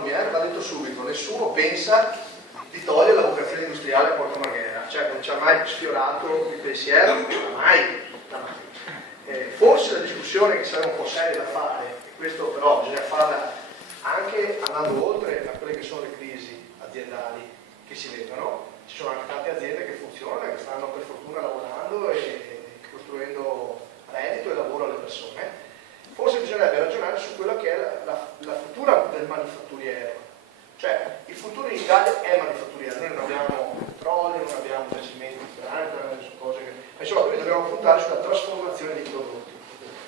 Lumière, va detto subito, nessuno pensa di togliere la vocazione industriale a Porto Marghera, cioè non ci ha mai sfiorato il pensiero, mai. Forse la discussione che sarebbe un po' seria da fare, e questo però bisogna farla anche andando oltre a quelle che sono le crisi aziendali che si vedono. Ci sono anche tante aziende che funzionano e che stanno per fortuna lavorando e costruendo reddito e lavoro alle persone. Forse bisognerebbe ragionare su quella che è la futura del manifatturiero. Cioè, il futuro in Italia è manifatturiero, noi non abbiamo petrolio, non abbiamo giacimenti di grano, su cose che... Insomma, noi dobbiamo puntare sulla trasformazione dei prodotti.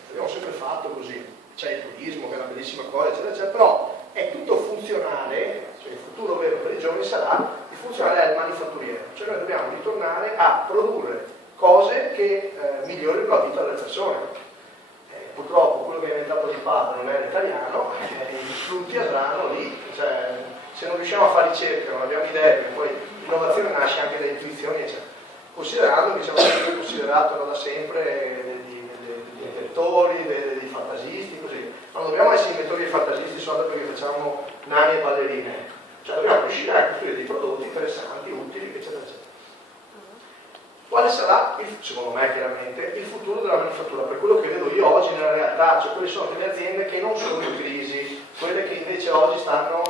L'abbiamo sempre fatto così. C'è il turismo, che è una bellissima cosa, eccetera, eccetera, però è tutto funzionale, cioè il futuro vero per i giovani sarà, il funzionale è il manifatturiero. Cioè noi dobbiamo ritornare a produrre cose che migliorino la vita delle persone. Purtroppo quello che è inventato di padre non è l'italiano, i frutti andranno lì, cioè, se non riusciamo a fare ricerca, non abbiamo idee, perché poi l'innovazione nasce anche dalle intuizioni, eccetera. Considerando che siamo considerato da sempre degli inventori, dei fantasisti, così. Non dobbiamo essere inventori e fantasisti solo perché facciamo nani e ballerine, cioè dobbiamo riuscire a costruire dei prodotti interessanti, utili, eccetera, eccetera. Quale sarà, secondo me chiaramente, il futuro della manifattura? Per quello che vedo io oggi nella realtà, cioè quelle sono delle aziende che non sono in crisi, quelle che invece oggi stanno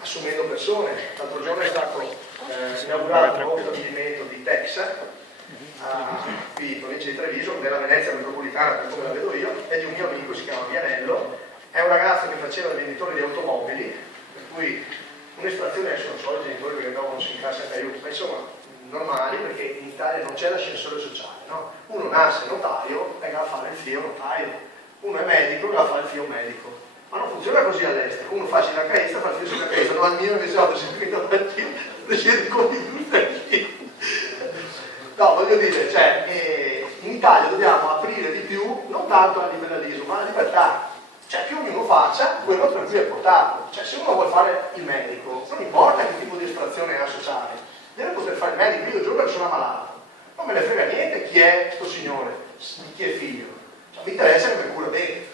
assumendo persone. L'altro giorno è stato inaugurato un nuovo stabilimento di Texa, qui in provincia di Treviso, nella Venezia metropolitana, per come la vedo io, è di un mio amico, si chiama Vianello, è un ragazzo che faceva il venditore di automobili, per cui un'estrazione, adesso non so i genitori perché dopo non si incassa in aiuto, ma insomma normali, perché in Italia non c'è l'ascensore sociale, no? Uno nasce notaio e va a fare il figlio notaio, uno è medico e va a fare il figlio medico, ma non funziona così all'estero, uno fa il sindacalista, fa il figlio sindacalista, no, al mio invece ho deciso decide come no, voglio dire, cioè, in Italia dobbiamo aprire di più, non tanto al liberalismo, ma alla libertà, cioè che ognuno faccia quello per cui è portato, cioè se uno vuole fare il medico, non importa che tipo di estrazione è sociale, deve poter fare il medico. Io il giorno che sono ammalato non me ne frega niente chi è sto signore, chi è figlio, cioè, mi interessa che mi cura bene.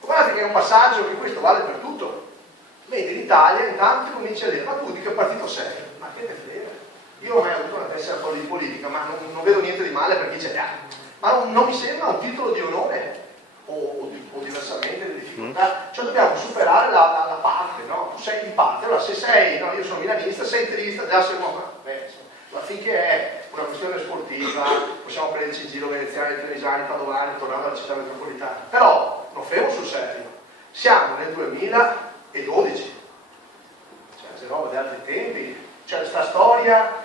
Guardate che è un passaggio che questo vale per tutto. Mentre in Italia intanto comincia a dire ma tu di che partito sei? Ma che te frega? Io ho mai avuto una testa un po' di politica, ma non vedo niente di male per chi ce l'ha, ma non mi sembra un titolo di onore o diversamente le difficoltà, cioè dobbiamo superare la parte, no? Tu sei in parte, allora se sei, no, io sono milanista, sei interista, già sei uomo, ma finché è una questione sportiva, possiamo prenderci in giro veneziani, trevisani, padovani, tornando alla città metropolitana, però non fermo sul serio, siamo nel 2012, cioè se no da altri tempi, cioè questa storia